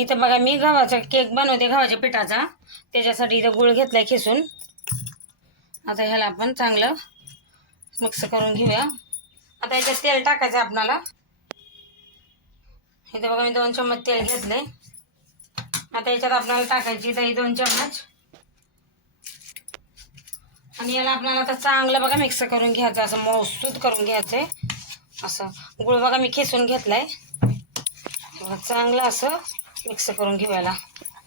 इथं बघा मी गव्हाचा केक बनवते गव्हाच्या पिठाचा. त्याच्यासाठी इथं गुळ घेतलाय खिसून. आता ह्याला आपण चांगलं मिक्स करून घेऊया. आता याच्यात तेल टाकायचं आहे आपणाला. इथं बघा मी दोन चम्मच तेल घेतले आता याच्यात आपल्याला टाकायची दही दोन चम्मच. आणि याला आपल्याला आता चांगलं बघा मिक्स करून घ्यायचं असं मौसूद करून घ्यायचं आहे असं गुळ बघा मी खेचून घेतलाय. चांगलं असं मिक्स करून घेऊयाला.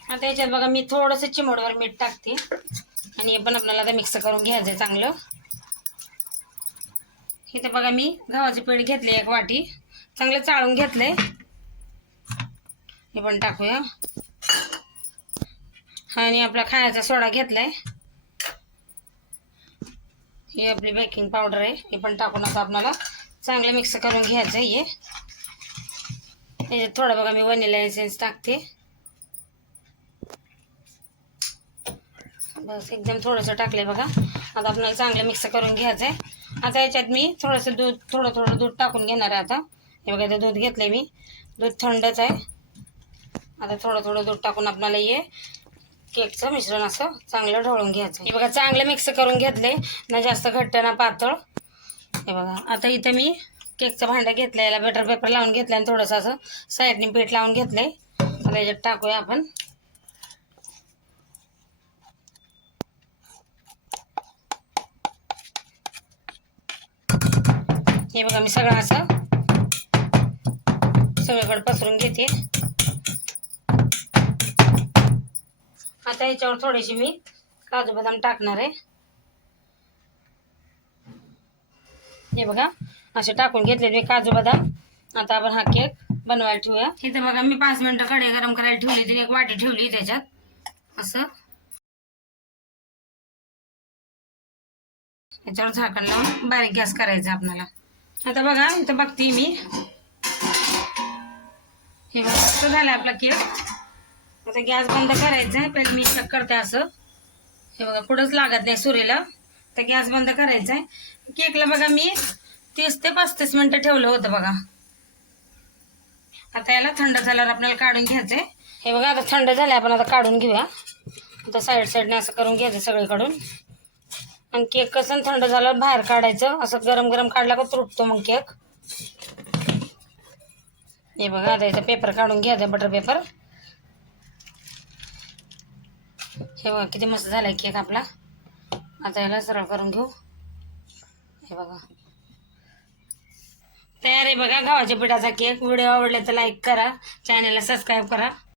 आता याच्यात बघा मी थोडंसं चिमडवर मीठ टाकते. आणि हे पण आपल्याला आता मिक्स करून घ्यायचं आहे चांगलं. इथं बघा मी गव्हाचे पीठ घेतले एक वाटी. चांगलं चाळून घेतलंय. हे पण टाकूया. आणि आपला खायचा सोडा घेतलाय. ही आपली बेकिंग पावडर आहे. हे पण टाकून आता आपल्याला चांगलं मिक्स करून घ्यायचं आहे याच्यात थोडा थोडं बघा मी वनिला एसेन्स टाकते. बस एकदम थोडंसं टाकलंय बघा. आता आपल्याला चांगलं मिक्स करून घ्यायचं आहे आता याच्यात मी थोडंसं दूध थोडं थोडं दूध टाकून घेणार आहे आता. हे बघा ते दूध घेतलंय मी. दूध थंडच आहे. आता थोडं थोडं दूध टाकून आपल्याला हे केकचं मिश्रण असं चांगलं ढवळून घ्यायचं हे बघा चांगलं मिक्स करून घेतलंय. ना जास्त घट्ट ना पातळ. हे बघा आता इथं मी केकचं भांडं घेतलं याला बटर पेपर लावून घेतलं आणि थोडंसं असं साईडने पीठ लावून घेतलंय. आता याच्यात टाकूया आपण. हे बघा मी सगळं असं सगळीकडे पसरून घेते. आता याच्यावर थोडीशी मी काजू बदाम टाकणार आहे. हे बघा असे टाकून घेतले मी काजू बदाम. आता आपण हा केक बनवायला ठेवूया. इथे बघा मी पाच मिनिटं कडे गरम करायला ठेवली ती एक वाटी ठेवली त्याच्यात. असं. याच्यावर झाकण लावून बारीक गॅस करायचा आपल्याला. आता बघा इथं बघते मी. हे बघा झालं आपला केक. आता गॅस बंद करायचा आहे पहिले मी चेक करते असं. हे बघा कुठंच लागत नाही सुरेला. तर गॅस बंद करायचा आहे केकला बघा मी तीस ते पस्तीस मिनटं ठेवलं होतं बघा. आता याला थंड झाल्यावर आपल्याला काढून घ्यायचं आहे हे बघा आता थंड झालं आपण आता काढून घेऊया. आता साईड साईडने असं करून घ्यायचं सगळीकडून. आणि केक कसं थंड झाल्यावर बाहेर काढायचं. असं गरम गरम काढला का तुटतो मग केक. हे बघा आता याचा पेपर काढून घ्यायचा बटर पेपर हे बघा किती मस्त झालाय केक आपला. आता याला सरळ करून घेऊ. हे बघा. तयार आहे बघा गव्हाच्या पिठाचा केक. व्हिडिओ आवडला तर लाईक करा. चॅनलला सबस्क्राईब करा.